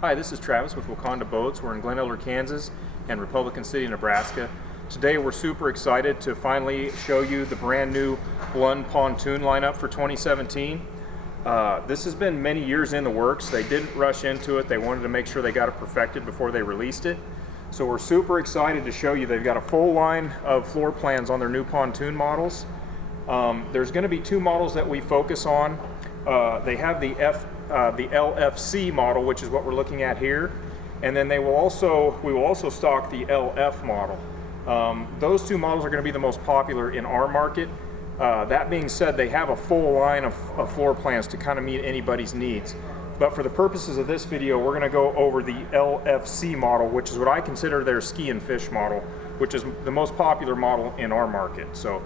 Hi, this is Travis with Waconda Boats. We're in Glen Elder, Kansas and Republican City, Nebraska. Today we're super excited to finally show you the brand new Lund pontoon lineup for 2017. This has been many years in the works. They didn't rush into it. They wanted to make sure they got it perfected before they released it. So we're super excited to show you they've got a full line of floor plans on their new pontoon models. There's going to be two models that we focus on. They have the LFC model, which is what we're looking at here, and then we will also stock the LF model. Those two models are going to be the most popular in our market. That being said, they have a full line of floor plans to kind of meet anybody's needs. But for the purposes of this video, we're going to go over the LFC model, which is what I consider their ski and fish model, which is the most popular model in our market. So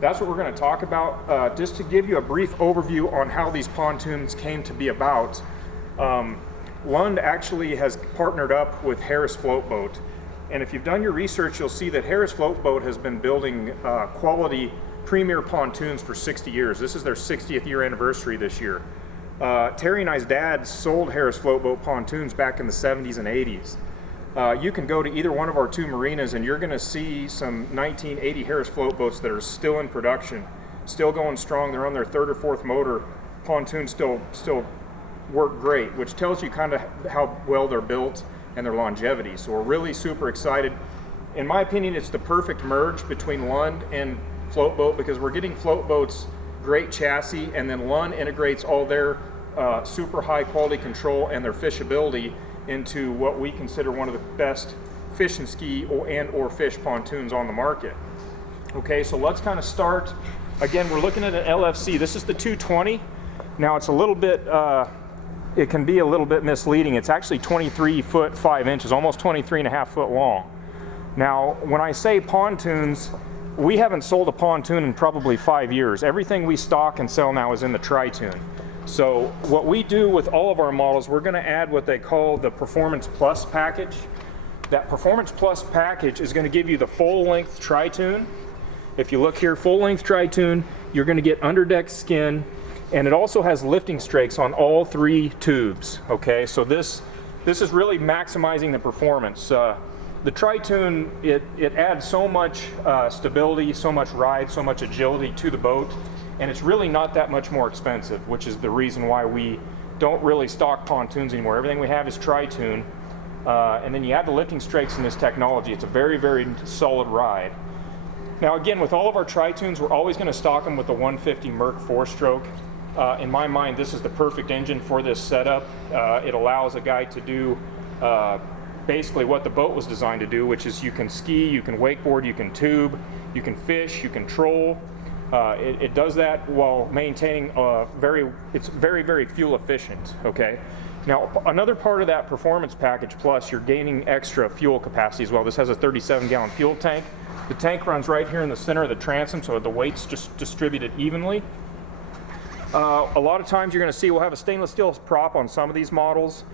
that's what we're going to talk about. Just to give you a brief overview on how these pontoons came to be about, Lund actually has partnered up with Harris Float Boat. And if you've done your research, you'll see that Harris Float Boat has been building quality premier pontoons for 60 years. This is their 60th year anniversary this year. Terry and I's dad sold Harris Float Boat pontoons back in the 70s and 80s. You can go to either one of our two marinas and you're going to see some 1980 Harris float boats that are still in production, still going strong. They're on their third or fourth motor. Pontoons still work great, which tells you kind of how well they're built and their longevity. So we're really super excited. In my opinion, it's the perfect merge between Lund and float boat, because we're getting float boats great chassis, and then Lund integrates all their super high quality control and their fishability into what we consider one of the best fish and ski or fish pontoons on the market. Okay, so let's kind of start. Again, we're looking at an LFC. This is the 220. Now it's a little bit, it can be a little bit misleading. It's actually 23 foot 5 inches, almost 23 and a half foot long. Now, when I say pontoons, we haven't sold a pontoon in probably 5 years. Everything we stock and sell now is in the Tritoon. So what we do with all of our models, we're going to add what they call the Performance Plus package. That Performance Plus package is going to give you the full length Tritoon. If you look here, full length Tritoon, you're going to get underdeck skin, and it also has lifting strakes on all three tubes. Okay, so this is really maximizing the performance. The Tritoon, it adds so much stability, so much ride, so much agility to the boat, and it's really not that much more expensive, which is the reason why we don't really stock pontoons anymore. Everything we have is Tritoon, and then you add the lifting strakes in this technology. It's a very, very solid ride. Now again, with all of our Tritoons, we're always going to stock them with the 150 Merc 4-stroke. In my mind, this is the perfect engine for this setup. It allows a guy to do basically what the boat was designed to do, which is you can ski, you can wakeboard, you can tube, you can fish, you can troll. It does that while maintaining it's very, very fuel efficient. Okay. Now another part of that Performance Package Plus, you're gaining extra fuel capacity as well. This has a 37-gallon fuel tank. The tank runs right here in the center of the transom, so the weight's just distributed evenly. A lot of times you're going to see we'll have a stainless steel prop on some of these models.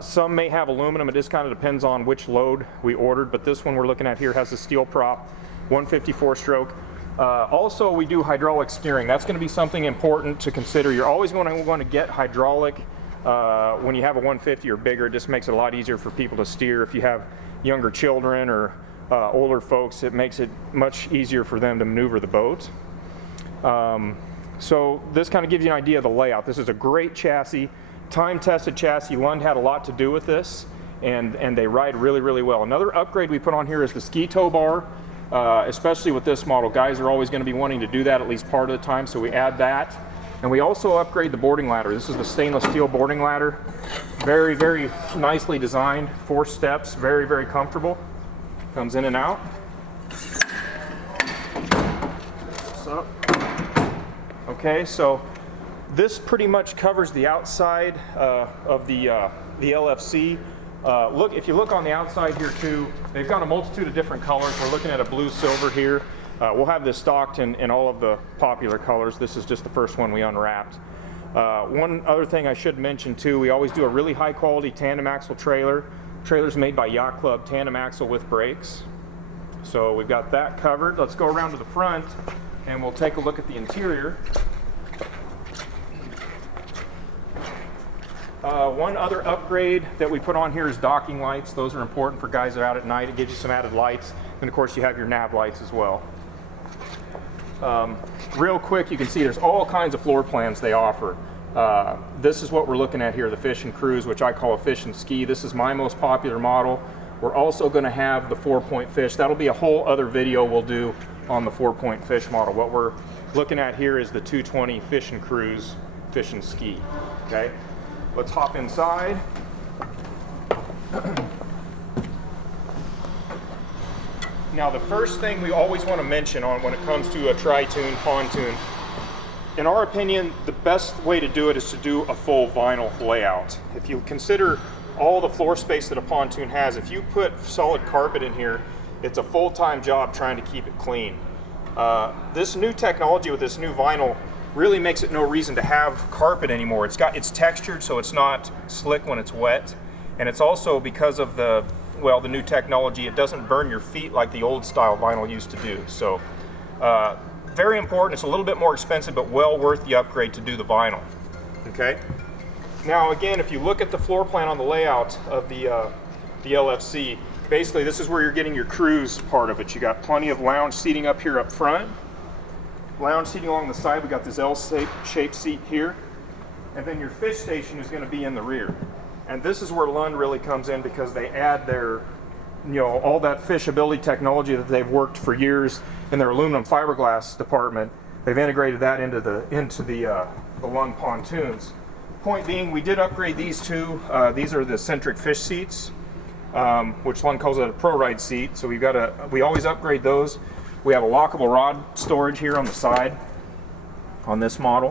Some may have aluminum. It just kind of depends on which load we ordered, but this one we're looking at here has a steel prop, 154 stroke. Also, we do hydraulic steering. That's going to be something important to consider. You're always going to want to get hydraulic when you have a 150 or bigger. It just makes it a lot easier for people to steer. If you have younger children or older folks, it makes it much easier for them to maneuver the boat. So this kind of gives you an idea of the layout. This is a great chassis, time-tested chassis. Lund had a lot to do with this, and they ride really, really well. Another upgrade we put on here is the ski tow bar. Especially with this model, guys are always going to be wanting to do that at least part of the time, so we add that. And we also upgrade the boarding ladder. This is the stainless steel boarding ladder. Very, very nicely designed, 4 steps, very, very comfortable. Comes in and out. So, okay, so this pretty much covers the outside of the LFC. If you look on the outside here too, they've got a multitude of different colors. We're looking at a blue silver here. We'll have this stocked in all of the popular colors. This is just the first one we unwrapped. One other thing I should mention too, we always do a really high quality tandem axle trailer. Trailer's made by Yacht Club, tandem axle with brakes. So we've got that covered. Let's go around to the front and we'll take a look at the interior. One other upgrade that we put on here is docking lights. Those are important for guys that are out at night. It gives you some added lights. And of course you have your nav lights as well. Real quick, you can see there's all kinds of floor plans they offer. This is what we're looking at here, the Fish and Cruise, which I call a Fish and Ski. This is my most popular model. We're also going to have the 4-point fish. That'll be a whole other video we'll do on the 4-point fish model. What we're looking at here is the 220 Fish and Cruise, Fish and Ski. Okay, let's hop inside. Now, the first thing we always want to mention on when it comes to a Tritoon pontoon, in our opinion, the best way to do it is to do a full vinyl layout. If you consider all the floor space that a pontoon has, if you put solid carpet in here, it's a full-time job trying to keep it clean. This new technology with this new vinyl really makes it no reason to have carpet anymore. It's textured, so it's not slick when it's wet, and it's also because of the new technology, it doesn't burn your feet like the old style vinyl used to do. So very important. It's a little bit more expensive, but well worth the upgrade to do the vinyl. Okay, now again, if you look at the floor plan on the layout of the LFC, basically this is where you're getting your cruise part of it. You got plenty of lounge seating up here up front, lounge seating along the side. We got this L-shaped seat here, and then your fish station is going to be in the rear. And this is where Lund really comes in, because they add their, all that fishability technology that they've worked for years in their aluminum fiberglass department. They've integrated that into the Lund pontoons. Point being, we did upgrade these two. These are the centric fish seats, which Lund calls it a pro ride seat. So we always upgrade those. We have a lockable rod storage here on the side on this model.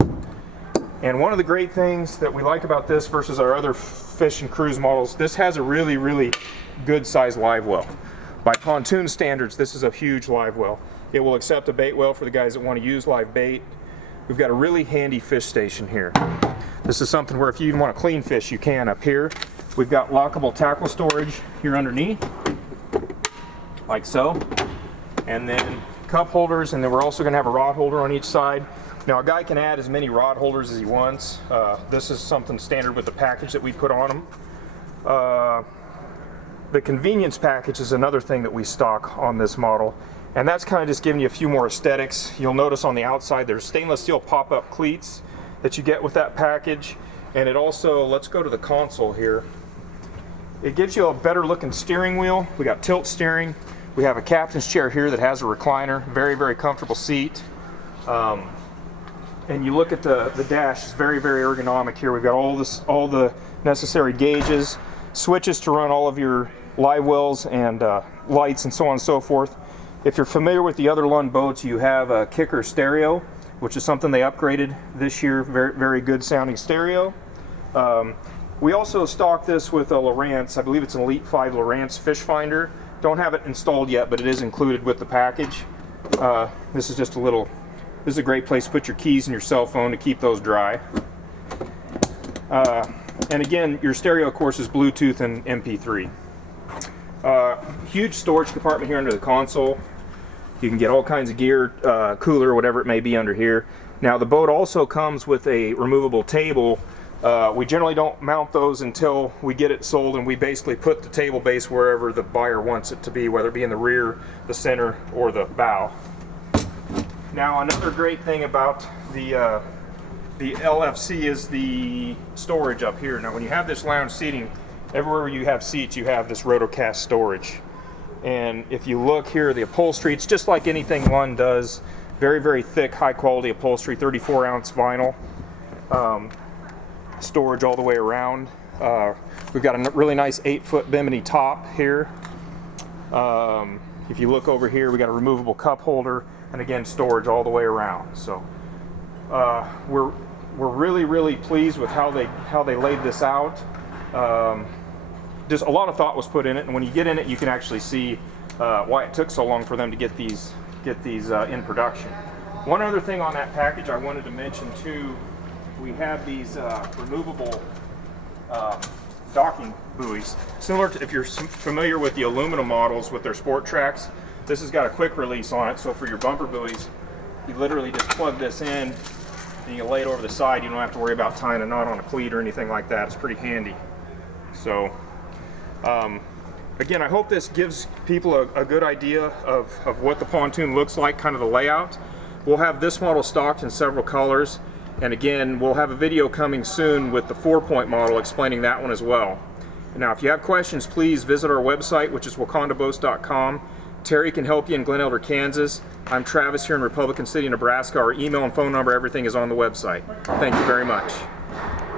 And one of the great things that we like about this versus our other Fish and Cruise models, this has a really, really good sized live well. By pontoon standards, this is a huge live well. It will accept a bait well for the guys that want to use live bait. We've got a really handy fish station here. This is something where if you want to clean fish, you can up here. We've got lockable tackle storage here underneath, like so. And then cup holders, and then we're also going to have a rod holder on each side. Now, a guy can add as many rod holders as he wants. This is something standard with the package that we put on them. The convenience package is another thing that we stock on this model, and that's kind of just giving you a few more aesthetics. You'll notice on the outside there's stainless steel pop-up cleats that you get with that package, and it also, let's go to the console here. It gives you a better looking steering wheel. We got tilt steering. We have a captain's chair here that has a recliner. Very, very comfortable seat. And you look at the dash, it's very, very ergonomic here. We've got all the necessary gauges, switches to run all of your live wells and lights and so on and so forth. If you're familiar with the other Lund boats, you have a kicker stereo, which is something they upgraded this year. Very, very good sounding stereo. We also stock this with a Lowrance. I believe it's an Elite 5 Lowrance fish finder. Don't have it installed yet, but it is included with the package. This is just this is a great place to put your keys and your cell phone to keep those dry. And again, your stereo, of course, is Bluetooth and MP3. Huge storage compartment here under the console. You can get all kinds of gear, cooler, whatever it may be under here. Now, the boat also comes with a removable table. We generally don't mount those until we get it sold, and we basically put the table base wherever the buyer wants it to be, whether it be in the rear, the center, or the bow. Now, another great thing about the LFC is the storage up here. Now, when you have this lounge seating, everywhere you have seats, you have this rotocast storage. And if you look here, the upholstery, it's just like anything Lund does. Very, very thick, high quality upholstery, 34-ounce vinyl. Storage all the way around. We've got a really nice 8-foot bimini top here. If you look over here, we got a removable cup holder, and again, storage all the way around. So we're really, really pleased with how they laid this out. Just a lot of thought was put in it, and when you get in it, you can actually see why it took so long for them to get these in production. One other thing on that package I wanted to mention too, we have these removable docking buoys. Similar to, if you're familiar with the aluminum models with their sport tracks, this has got a quick release on it. So for your bumper buoys, you literally just plug this in, And you lay it over the side, you don't have to worry about tying a knot on a cleat or anything like that. It's pretty handy. So, again, I hope this gives people a good idea of what the pontoon looks like, kind of the layout. We'll have this model stocked in several colors. And again, we'll have a video coming soon with the 4-point model explaining that one as well. Now, if you have questions, please visit our website, which is wacondaboats.com. Terry can help you in Glen Elder, Kansas. I'm Travis here in Republican City, Nebraska. Our email and phone number, everything is on the website. Thank you very much.